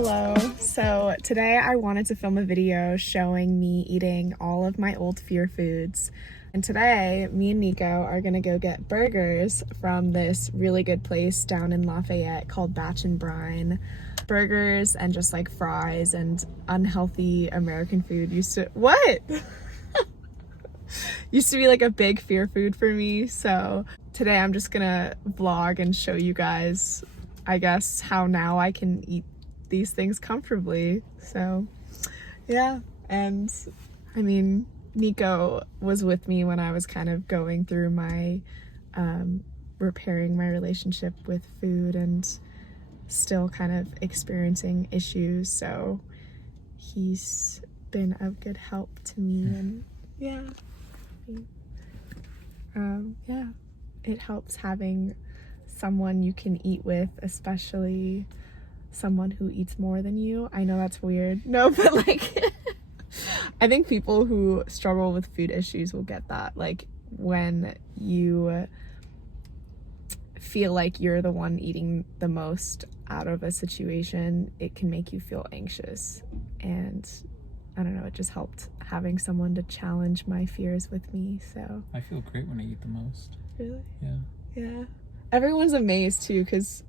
Hello. So today I wanted to film a video showing me eating all of my old fear foods. And today, me and Nico are gonna go get burgers from this really good place down in Lafayette called Batch and Brine. Burgers and just like fries and unhealthy American food used to be like a big fear food for me. So today I'm just gonna vlog and show you guys, I guess, how now I can eat these things comfortably. So yeah, and I mean, Nico was with me when I was kind of going through my repairing my relationship with food and still kind of experiencing issues, so he's been a good help to me. And yeah, it helps having someone you can eat with, especially someone who eats more than you. I know that's weird. No, but like I think people who struggle with food issues will get that. Like when you feel like you're the one eating the most out of a situation, it can make you feel anxious. And I don't know, it just helped having someone to challenge my fears with me. So I feel great when I eat the most. Really? Yeah. Everyone's amazed too, because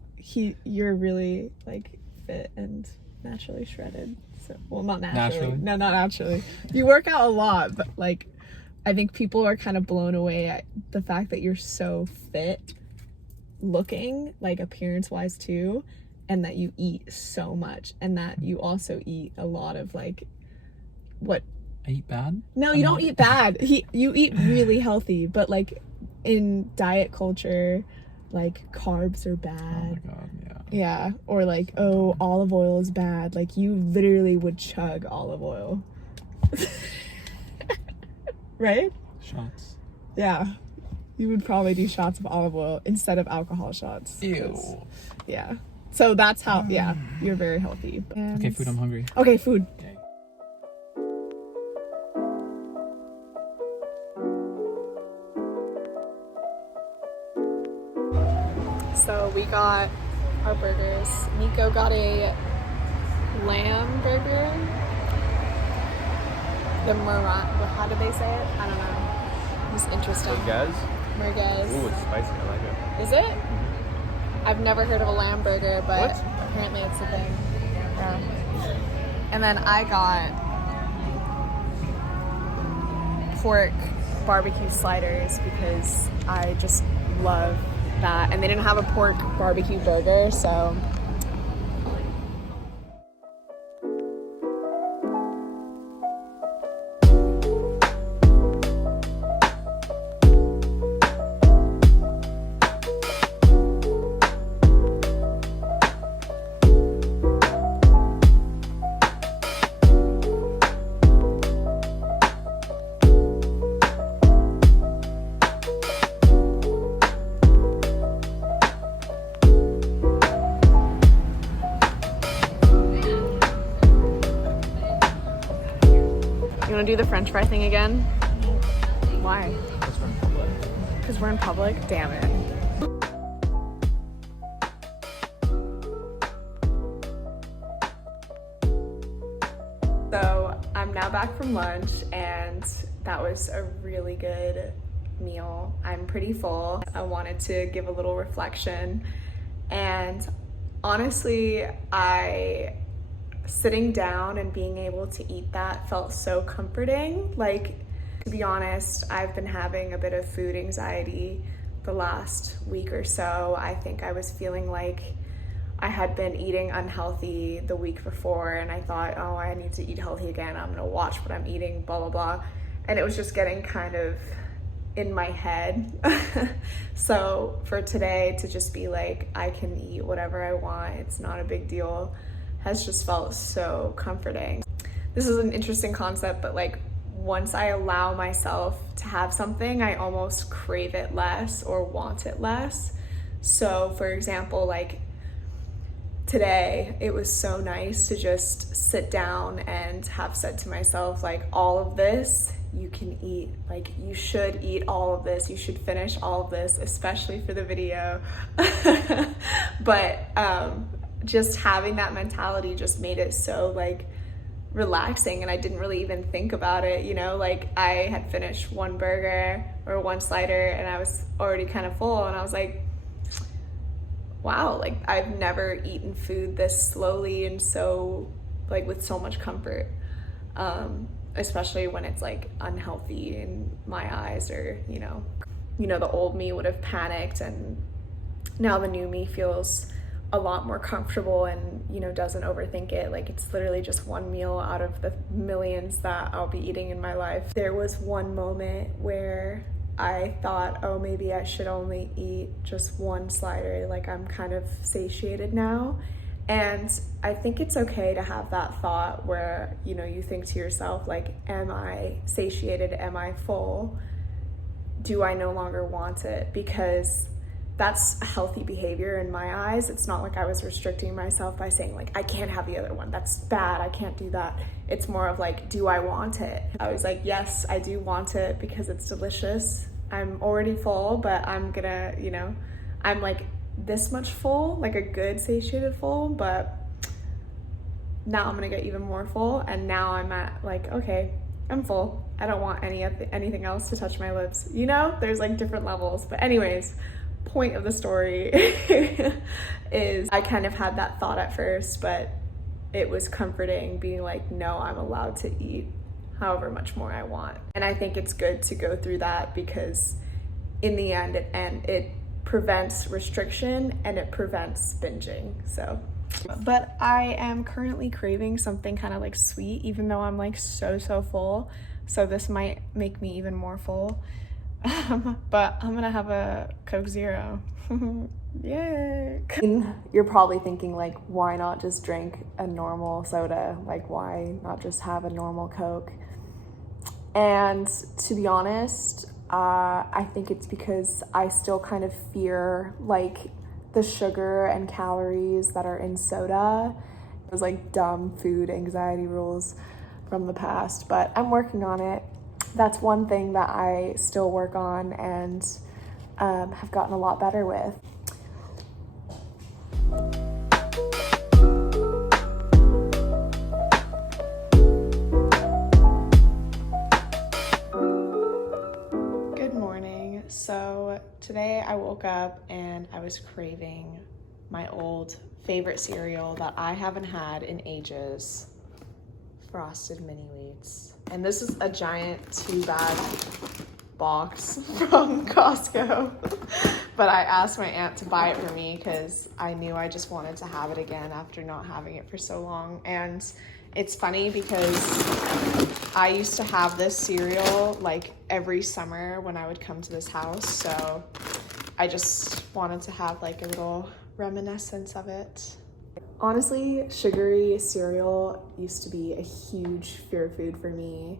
you're really like fit and naturally shredded. So, well, not naturally. No, not naturally. You work out a lot, but like I think people are kind of blown away at the fact that you're so fit looking, like appearance wise too, and that you eat so much, and that you also eat a lot of like what I eat bad? No, you don't eat bad. You eat really healthy, but like in diet culture, like carbs are bad. Oh my god, yeah. Yeah, or like, oh, olive oil is bad. Like you literally would chug olive oil. Right? Shots. Yeah. You would probably do shots of olive oil instead of alcohol shots. Ew. Yeah. So that's how, yeah, you're very healthy. And Okay, food, I'm hungry. Okay, food. Okay. So we got our burgers. Nico got a lamb burger. How do they say it? I don't know. It's interesting. Merguez. Ooh, it's spicy. I like it. Is it? I've never heard of a lamb burger, but apparently it's a thing. Yeah. And then I got pork barbecue sliders because I just love that. And they didn't have a pork barbecue burger, so you want to do the French fry thing again? Why? Because we're in public? Damn it. So I'm now back from lunch, and that was a really good meal. I'm pretty full. I wanted to give a little reflection, and honestly, sitting down and being able to eat that felt so comforting. Like, to be honest, I've been having a bit of food anxiety the last week or so. I think I was feeling like I had been eating unhealthy the week before, and I thought, oh, I need to eat healthy again. I'm gonna watch what I'm eating, blah, blah, blah. And it was just getting kind of in my head. So for today to just be like, I can eat whatever I want, it's not a big deal, has just felt so comforting. This is an interesting concept, but like once I allow myself to have something, I almost crave it less or want it less. So for example, like today, it was so nice to just sit down and have said to myself, like, all of this you can eat. Like, you should eat all of this. You should finish all of this, especially for the video. But just having that mentality just made it so like relaxing, and I didn't really even think about it, you know, like I had finished one burger or one slider and I was already kind of full, and I was like, wow, like I've never eaten food this slowly and so like with so much comfort, especially when it's like unhealthy in my eyes, or you know, the old me would have panicked, and now the new me feels a lot more comfortable and, you know, doesn't overthink it. Like it's literally just one meal out of the millions that I'll be eating in my life. There was one moment where I thought, oh, maybe I should only eat just one slider. Like I'm kind of satiated now. And I think it's okay to have that thought where, you know, you think to yourself, like, am I satiated? Am I full? Do I no longer want it? Because that's a healthy behavior in my eyes. It's not like I was restricting myself by saying like, I can't have the other one. That's bad. I can't do that. It's more of like, do I want it? I was like, yes, I do want it because it's delicious. I'm already full, but I'm gonna, you know, I'm like this much full, like a good satiated full, but now I'm gonna get even more full. And now I'm at like, okay, I'm full. I don't want anything else to touch my lips. You know, there's like different levels. But anyways, point of the story is I kind of had that thought at first, but it was comforting being like, no, I'm allowed to eat however much more I want. And I think it's good to go through that because in the end, it prevents restriction and it prevents binging. So, but I am currently craving something kind of like sweet, even though I'm like so full. So this might make me even more full. But I'm gonna have a Coke Zero. Yay! You're probably thinking like, why not just drink a normal soda? Like, why not just have a normal Coke? And to be honest, I think it's because I still kind of fear like the sugar and calories that are in soda. Those like dumb food anxiety rules from the past, but I'm working on it. That's one thing that I still work on and have gotten a lot better with. Good morning. So today I woke up and I was craving my old favorite cereal that I haven't had in ages, Frosted Mini Wheats. And this is a giant 2-bag box from Costco. But I asked my aunt to buy it for me because I knew I just wanted to have it again after not having it for so long. And it's funny because I used to have this cereal like every summer when I would come to this house. So I just wanted to have like a little reminiscence of it. Honestly, sugary cereal used to be a huge fear food for me.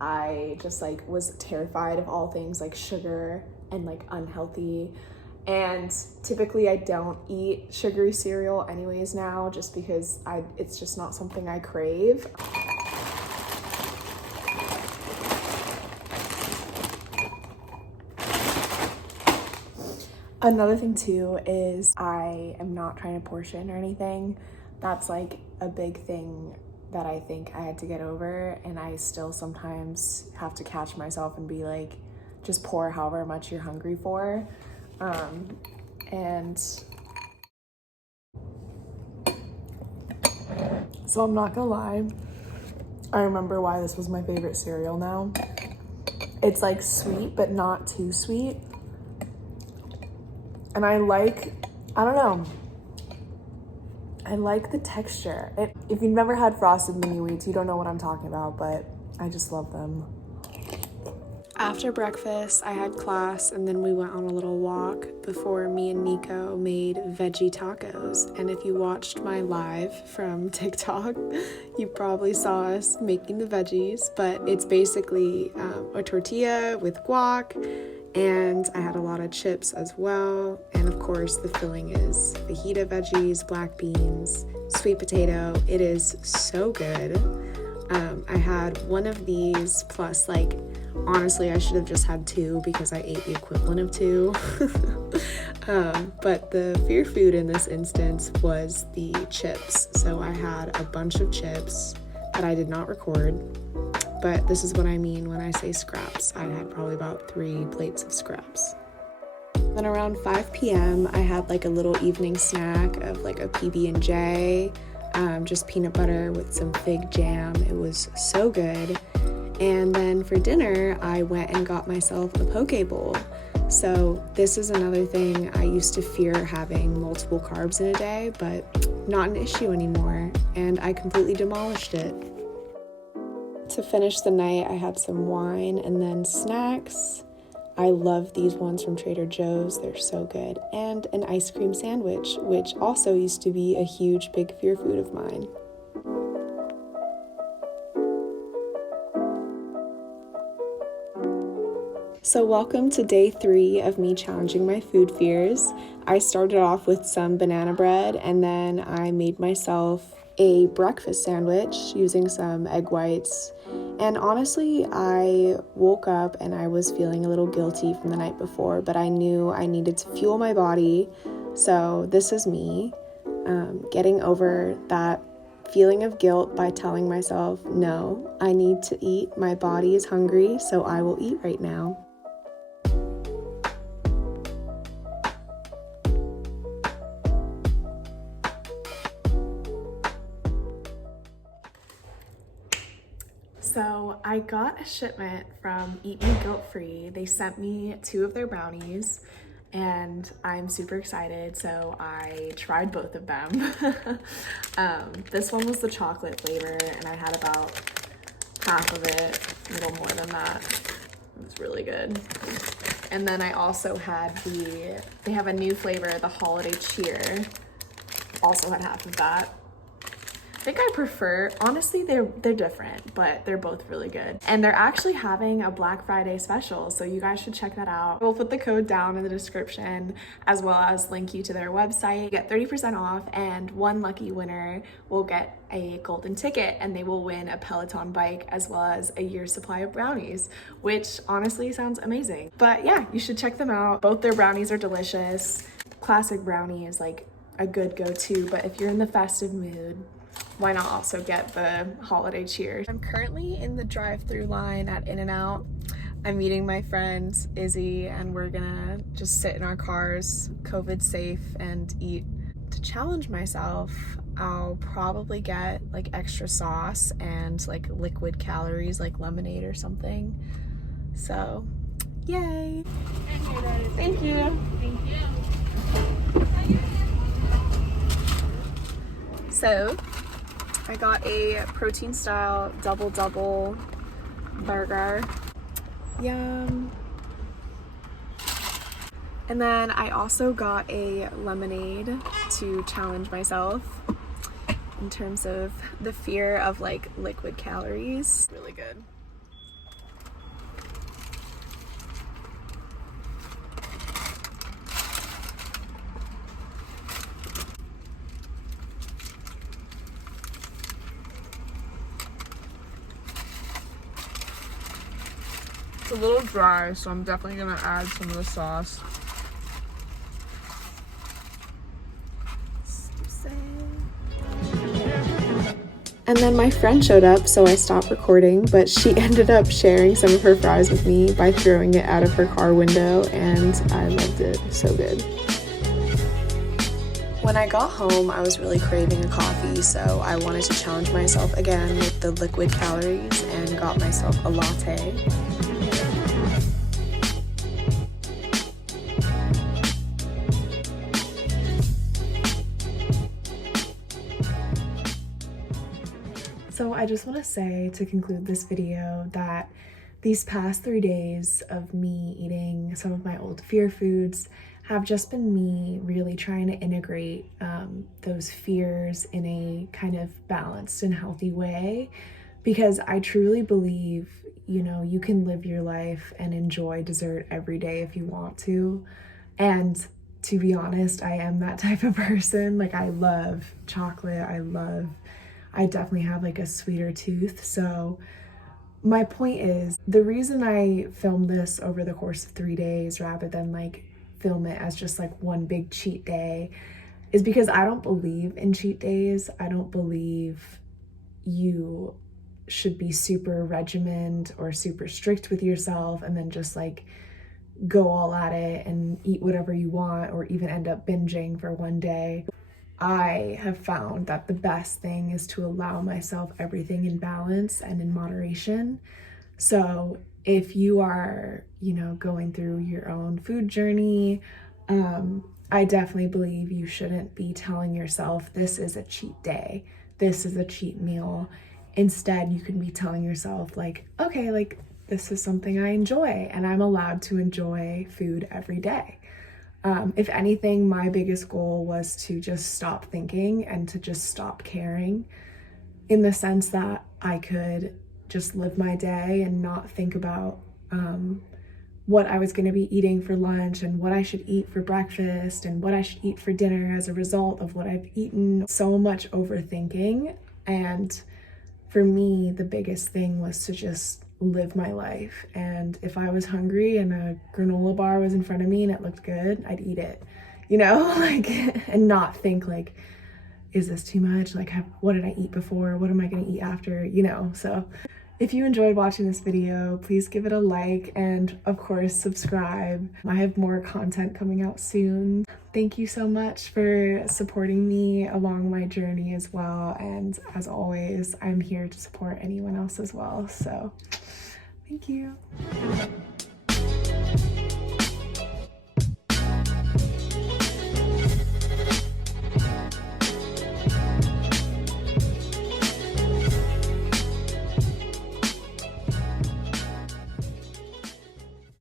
I just like was terrified of all things like sugar and like unhealthy. And typically I don't eat sugary cereal anyways now, just because it's just not something I crave. Another thing too is I am not trying to portion or anything. That's like a big thing that I think I had to get over, and I still sometimes have to catch myself and be like, just pour however much you're hungry for. And so I'm not gonna lie, I remember why this was my favorite cereal now. It's like sweet, but not too sweet. And I don't know, I like the texture. If you've never had Frosted Mini Wheats, you don't know what I'm talking about, but I just love them. After breakfast, I had class, and then we went on a little walk before me and Nico made veggie tacos. And if you watched my live from TikTok, you probably saw us making the veggies, but it's basically a tortilla with guac, and I had a lot of chips as well. And of course, the filling is fajita veggies, black beans, sweet potato. It is so good. I had one of these plus like Honestly, I should have just had 2 because I ate the equivalent of 2. But the fear food in this instance was the chips. So I had a bunch of chips that I did not record, but this is what I mean when I say scraps. I had probably about 3 plates of scraps. Then around 5 p.m. I had like a little evening snack of like a PB&J, just peanut butter with some fig jam. It was so good. And then for dinner, I went and got myself a poke bowl. So this is another thing. I used to fear having multiple carbs in a day, but not an issue anymore, and I completely demolished it. To finish the night, I had some wine and then snacks. I love these ones from Trader Joe's, they're so good. And an ice cream sandwich, which also used to be a huge, big fear food of mine. So welcome to day 3 of me challenging my food fears. I started off with some banana bread and then I made myself a breakfast sandwich using some egg whites. And honestly, I woke up and I was feeling a little guilty from the night before, but I knew I needed to fuel my body. So this is me getting over that feeling of guilt by telling myself, no, I need to eat. My body is hungry, so I will eat right now. So I got a shipment from Eat Me Guilt Free. They sent me 2 of their brownies and I'm super excited. So I tried both of them. This one was the chocolate flavor and I had about half of it, a little more than that. It was really good. And then I also had they have a new flavor, the holiday cheer. Also had half of that. I think I prefer, honestly, they're different, but they're both really good. And they're actually having a Black Friday special, so you guys should check that out. We'll put the code down in the description, as well as link you to their website. You get 30% off, and one lucky winner will get a golden ticket, and they will win a Peloton bike, as well as a year's supply of brownies, which honestly sounds amazing. But yeah, you should check them out. Both their brownies are delicious. Classic brownie is like a good go-to, but if you're in the festive mood, why not also get the holiday cheer? I'm currently in the drive-through line at In-N-Out. I'm meeting my friend Izzy and we're gonna just sit in our cars, COVID safe, and eat. To challenge myself, I'll probably get like extra sauce and like liquid calories like lemonade or something. So, yay! Thank you. Thank you. So, I got a protein style double burger. Yum. And then I also got a lemonade to challenge myself in terms of the fear of like liquid calories. Really good. It's a little dry, so I'm definitely gonna add some of the sauce. And then my friend showed up, so I stopped recording, but she ended up sharing some of her fries with me by throwing it out of her car window, and I loved it. So good. When I got home, I was really craving a coffee, so I wanted to challenge myself again with the liquid calories and got myself a latte. So I just want to say to conclude this video that these past 3 days of me eating some of my old fear foods have just been me really trying to integrate those fears in a kind of balanced and healthy way, because I truly believe, you know, you can live your life and enjoy dessert every day if you want to. And to be honest, I am that type of person. Like, I love chocolate. I definitely have like a sweeter tooth. So my point is, the reason I filmed this over the course of 3 days rather than like film it as just like one big cheat day is because I don't believe in cheat days. I don't believe you should be super regimented or super strict with yourself and then just like go all at it and eat whatever you want or even end up binging for one day. I have found that the best thing is to allow myself everything in balance and in moderation. So if you are, going through your own food journey, I definitely believe you shouldn't be telling yourself this is a cheat day, this is a cheat meal. Instead, you can be telling yourself like, okay, like this is something I enjoy and I'm allowed to enjoy food every day. If anything, my biggest goal was to just stop thinking and to just stop caring, in the sense that I could just live my day and not think about what I was going to be eating for lunch and what I should eat for breakfast and what I should eat for dinner as a result of what I've eaten. So much overthinking. And for me, the biggest thing was to just live my life. And if I was hungry and a granola bar was in front of me and it looked good, I'd eat it, like, and not think like, is this too much? Like, what did I eat before? What am I going to eat after? So if you enjoyed watching this video, please give it a like and of course subscribe. I have more content coming out soon. Thank you so much for supporting me along my journey as well. And as always, I'm here to support anyone else as well. So thank you.